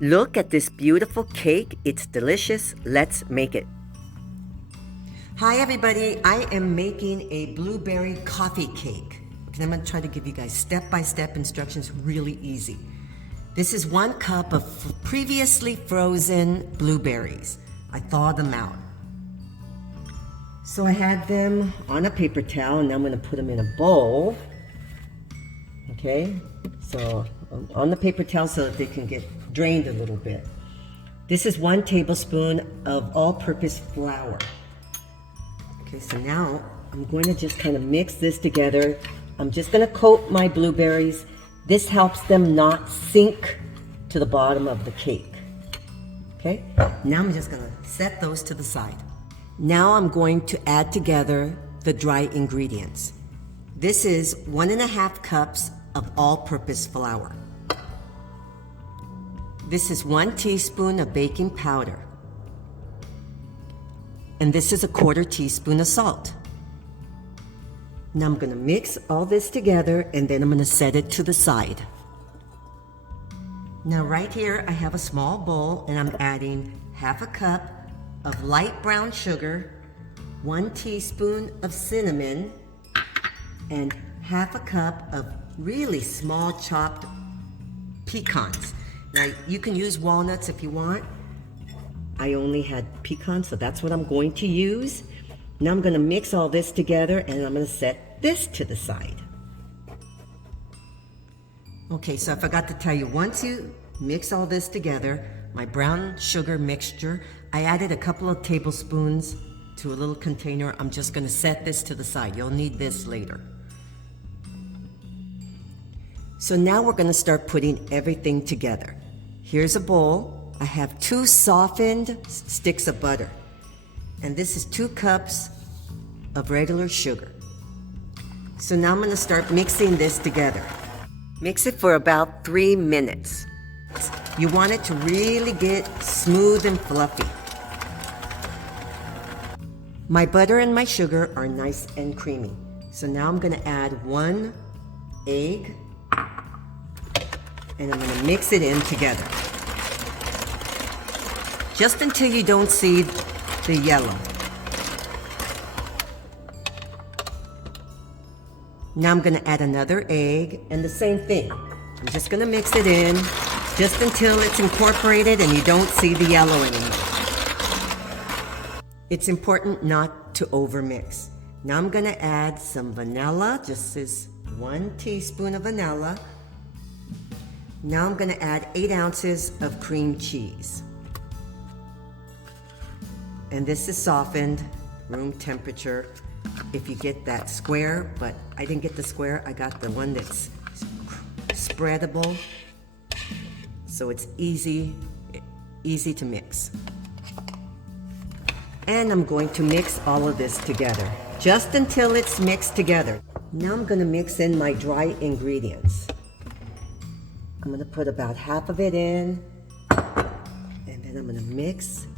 Look at this beautiful cake. It's delicious. Let's make it. Hi everybody, I am making a blueberry coffee cake. And I'm gonna try to give you guys step-by-step instructions, really easy. This is 1 cup of previously frozen blueberries. I thawed them out. So I had them on a paper towel, and now I'm gonna put them in a bowl. Okay, so on the paper towel so that they can get drained a little bit. This is 1 tablespoon of all-purpose flour. Okay, so now I'm going to just kind of mix this together. I'm just going to coat my blueberries. This helps them not sink to the bottom of the cake. Okay, now I'm just going to set those to the side. Now I'm going to add together the dry ingredients. This is 1.5 cups of all-purpose flour. This is 1 teaspoon of baking powder. And this is 1/4 teaspoon of salt. Now I'm going to mix all this together, and then I'm going to set it to the side. Now right here I have a small bowl, and I'm adding 1/2 cup of light brown sugar, 1 teaspoon of cinnamon, and 1/2 cup of really small chopped pecans. Now you can use walnuts if you want. I only had pecans, so that's what I'm going to use. Now I'm going to mix all this together, and I'm going to set this to the side. Okay, so I forgot to tell you, once you mix all this together, my brown sugar mixture, I added a couple of tablespoons to a little container. I'm just going to set this to the side. You'll need this later. So now we're going to start putting everything together. Here's a bowl. I have 2 softened sticks of butter, and this is 2 cups of regular sugar. So now I'm going to start mixing this together. Mix it for about 3 minutes. You want it to really get smooth and fluffy. My butter and my sugar are nice and creamy. So now I'm going to add 1 egg, and I'm going to mix it in together. Just until you don't see the yellow. Now I'm going to add another egg, and the same thing. I'm just going to mix it in just until it's incorporated and you don't see the yellow anymore. It's important not to overmix. Now I'm going to add some vanilla. Just as 1 teaspoon of vanilla. Now I'm going to add 8 ounces of cream cheese. And this is softened, room temperature, if you get that square, but I didn't get the square, I got the one that's spreadable, so it's easy to mix. And I'm going to mix all of this together, just until it's mixed together. Now I'm going to mix in my dry ingredients. I'm going to put about half of it in, and then I'm going to mix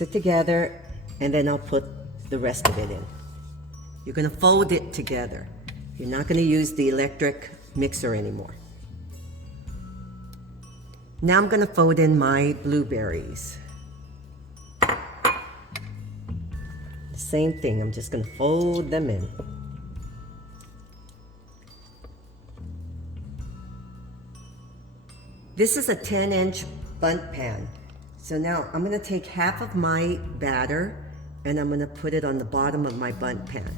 it together, and then I'll put the rest of it in. You're going to fold it together. You're not going to use the electric mixer anymore. Now I'm going to fold in my blueberries. The same thing, I'm just going to fold them in. This is a 10-inch bundt pan. So now I'm going to take half of my batter, and I'm going to put it on the bottom of my bundt pan.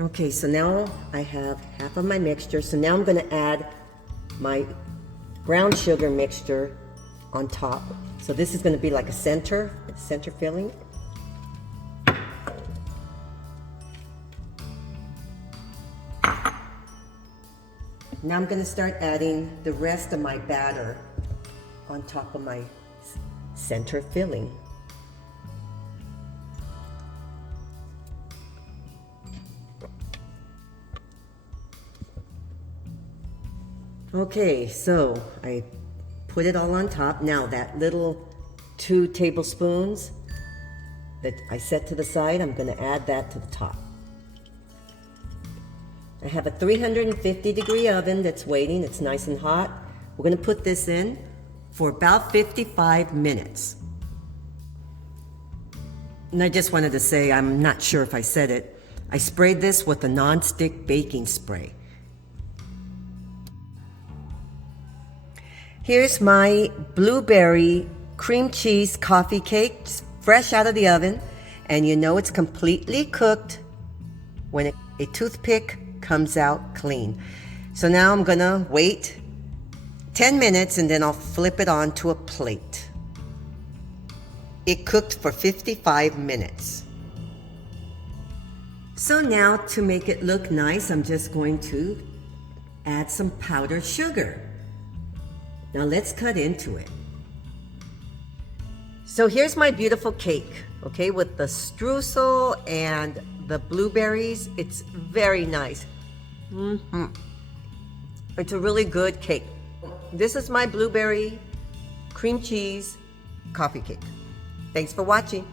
Okay, so now I have half of my mixture. So now I'm going to add my brown sugar mixture on top. So this is going to be like a center filling. Now I'm going to start adding the rest of my batter on top of my center filling. Okay, so I put it all on top. Now that little 2 tablespoons that I set to the side, I'm going to add that to the top. I have a 350-degree oven that's waiting. It's nice and hot. We're going to put this in for about 55 minutes. And I just wanted to say, I'm not sure if I said it, I sprayed this with a non-stick baking spray. Here's my blueberry cream cheese coffee cake, fresh out of the oven, and you know it's completely cooked when a toothpick comes out clean. So now I'm gonna wait 10 minutes and then I'll flip it onto a plate. It cooked for 55 minutes. So now to make it look nice, I'm just going to add some powdered sugar. Now let's cut into it. So here's my beautiful cake, okay, with the streusel and the blueberries. It's very nice. It's a really good cake. This is my blueberry cream cheese coffee cake. Thanks for watching.